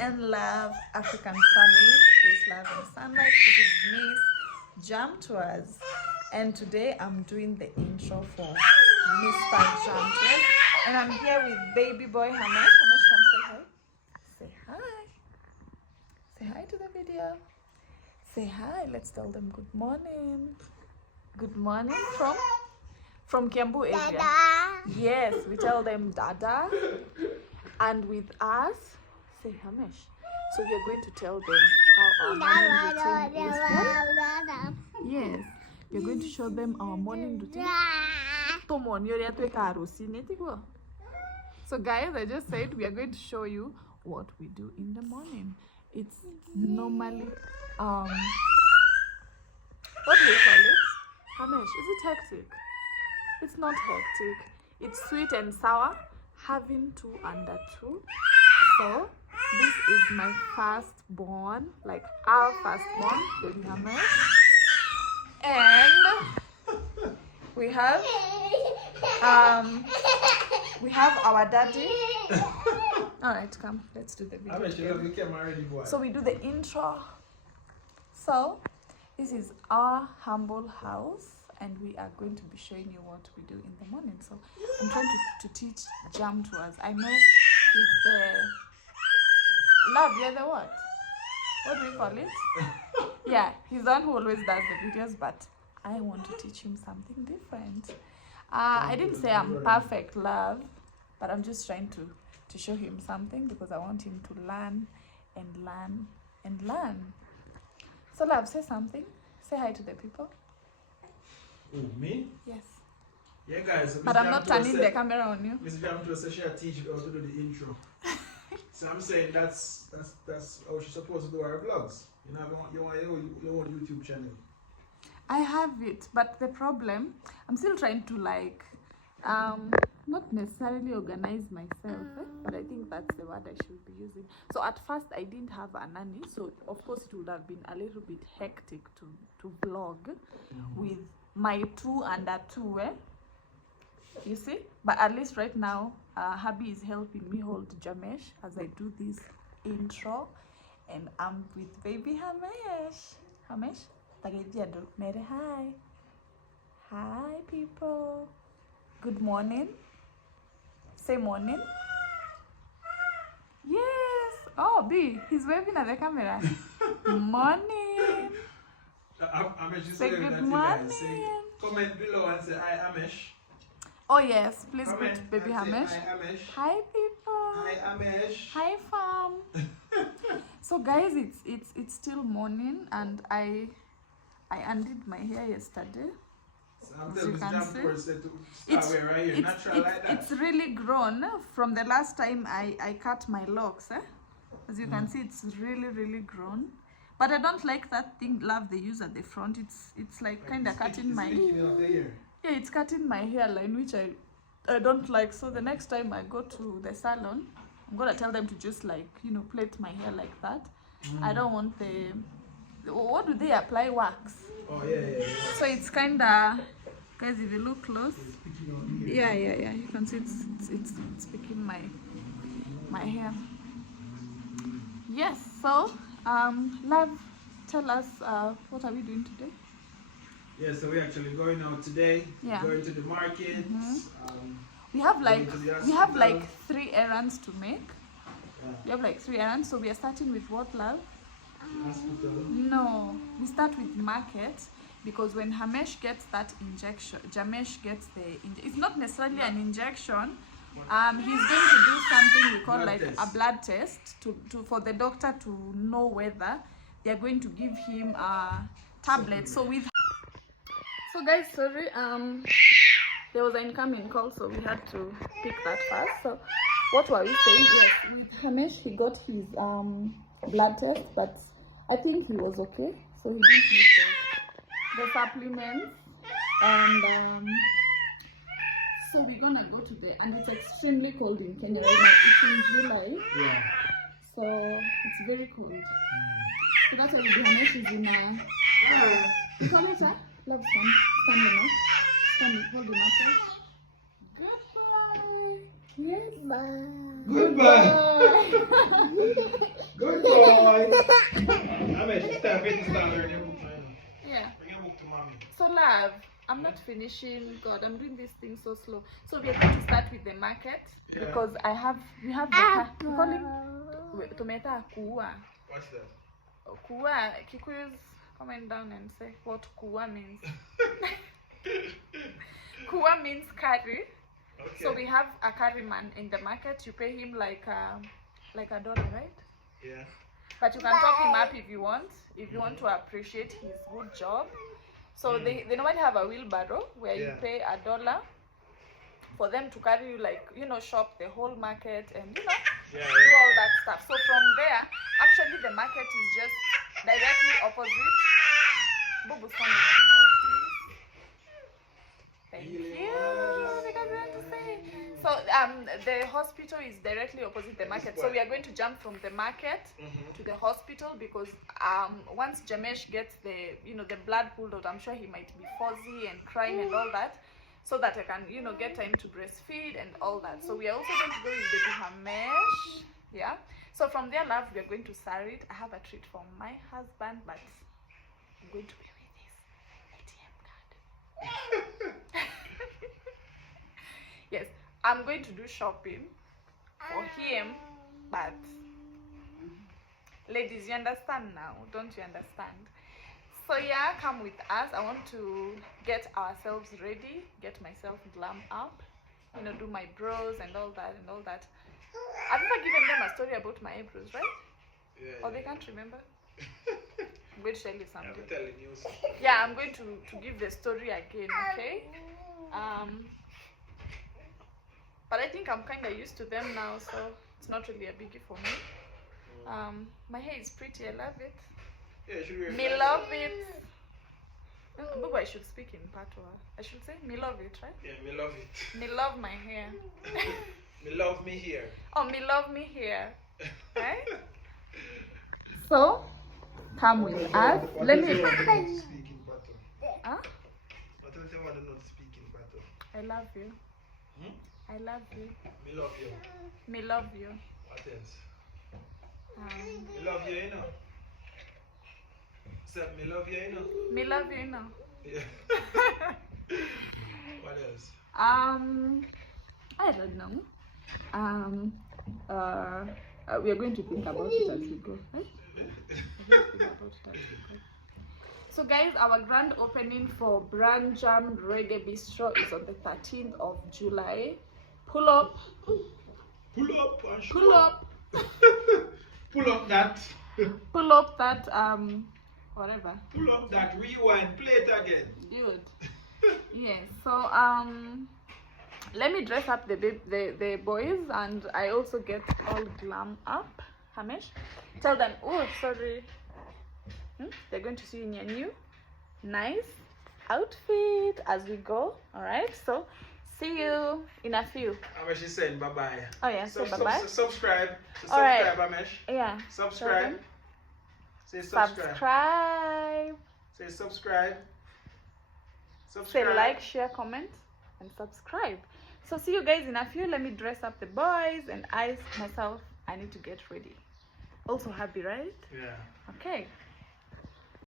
and love, African family. Peace, love, and sunlight. This is Miss Jam Tours, and today I'm doing the intro for Mr. Jam Tours, and I'm here with baby boy Hamesh. Hamesh, come say hi. Say hi. Say hi to the video. Say hi. Let's tell them good morning. Good morning from Kiambu area. Dada. Yes, we tell them Dada. And with us, say Hamesh. So we are going to tell them how our morning routine is. Yes, we are going to show them our morning routine. So guys, I just said we are going to show you what we do in the morning. It's normally what do we call it? Hamesh, is it hectic? It's not hectic. It's sweet and sour, having 2 under 2. So this is my firstborn, like our firstborn, baby Hamesh. And we have our daddy. All right, come, let's do the video. So we do the intro. So this is our humble house, and we are going to be showing you what we do in the morning. So I'm trying to teach Jam Tours. I know it's the love, you're the what? What do we call it? Yeah, he's the one who always does the videos, but I want to teach him something different. I didn't say I'm perfect, love, but I'm just trying to show him something because I want him to learn and learn and learn. So love, say something. Say hi to the people. Oh, me? Yes. Yeah, guys. So but I'm not turning the camera on you. Miss Jam to say she'll teach you how to do the intro. So I'm saying that's how she's supposed to do her vlogs. You know, you want your own YouTube channel. I have it, but the problem, I'm still trying to not necessarily organize myself, but I think that's the word I should be using. So at first I didn't have a nanny, so of course it would have been a little bit hectic to vlog with my 2 under 2, you see. But at least right now hubby is helping me hold Jamesh as I do this intro, and I'm with baby Hamesh. Hamesh, hi. Hi people. Good morning. Say morning. Yes. Oh, B, he's waving at the camera. Morning. Amesh, say good morning. Say, comment below and say hi Amesh. Oh yes, please comment put baby Hamesh. Hi Amesh. Hi people. Hi Amesh. Hi fam. So guys, it's still morning, and I undid my hair yesterday. So as you can see, it's really grown from the last time I cut my locks. As you can see, it's really grown. But I don't like that thing, love, they use at the front. It's like kind of cutting my hair. Yeah, it's cutting my hairline, which I don't like. So the next time I go to the salon, I'm gonna tell them to just plait my hair like that. I don't want what do they apply? Wax. Oh yeah. So it's kind of, guys, if you look close, yeah, you can see it's picking my hair. Yes. So love, tell us what are we doing today? Yeah, so we're actually going out today. Yeah. Going to the market. We have like 3 errands to make. Yeah. We have like 3 errands. So we are starting with what, love? Hospital. No, we start with market, because when Hamesh gets that injection, Jamesh gets it's not necessarily an injection. He's going to do something we call a blood test for the doctor to know whether they are going to give him a tablet. So guys, sorry, there was an incoming call, so we had to pick that first. So what were we saying? Yes, with Hamesh, he got his blood test, but I think he was okay, so he didn't need the supplements. And so we're gonna go today, and it's extremely cold in Kenya right now. It's in July. Yeah. So it's very cold. So that's why Hamesh is in a come here, love, stand hold him up. Goodbye. Yes. Bye. Goodbye. Good boy. I mean, she's time to start learning your book now. Yeah. Bring your book to mommy. So love, I'm not finishing. God, I'm doing this thing so slow. So we are going to start with the market because we have the we call him Tometa Kuwa. What's that? Kuwa, Kikuyus, comment down and say what Kuwa means. Kuwa means curry. Okay. So we have a curry man in the market. You pay him like $1, right? Yeah. But you can top him up if you want. If you want to appreciate his good job. So they normally have a wheelbarrow where you pay $1 for them to carry you, like, you know, shop the whole market and, you know, do all that stuff. So from there, actually the market is just directly opposite. Bubu, stand in. Thank you. Because we want to say. So the hospital is directly opposite the market. So we are going to jump from the market to the hospital because once Jamesh gets the blood pulled out, I'm sure he might be fuzzy and crying and all that. So that I can, you know, get time to breastfeed and all that. So we are also going to go with baby Hamesh. Yeah. So from there, love, we are going to Sarit. I have a treat for my husband, but I'm going to be with his ATM card. Yes, I'm going to do shopping for him, but ladies, you understand now, don't you understand? So yeah, come with us. I want to get ourselves ready, get myself glam up, you know, do my brows and all that and all that. I've never given them a story about my eyebrows, right? Yeah. Or they can't remember? I'm going to tell you something. I'm telling you something. Yeah, I'm going to give the story again, okay? But I think I'm kind of used to them now, so it's not really a biggie for me. My hair is pretty, I love it. Yeah, you should wear Me love it. Maybe I should speak in Patois. I should say me love it, right? Yeah, me love it. Me love my hair. Me love me here. Oh, me love me here. Right? So, come with us. Let me. Speak in Patois. Huh? What else you want to know to speak in Patois? I love you. I love you. Me love you. Me love you. What else? Me love you, you know. So, me love you, you know. Me love you, you know. Yeah. What else? I don't know. We are going to think about it as we go, right? So guys, our grand opening for Brand Jam Reggae Bistro is on the 13th of July. Pull up. Pull up. Pull up. Pull up that. Pull up that whatever. Pull up that. Rewind. Play it again. Good. Yes. So let me dress up the boys, and I also get all glam up. Hamesh, tell them. Oh, sorry. They're going to see in your new nice outfit as we go. All right. So see you in a few. Amesh is saying bye bye. Oh yeah. Say bye bye. Subscribe. All right. Amesh. Yeah. Subscribe. Say subscribe. Subscribe. Say subscribe. Say like, share, comment, and subscribe. So see you guys in a few. Let me dress up the boys, and I myself, I need to get ready. Also happy, right? Yeah. Okay.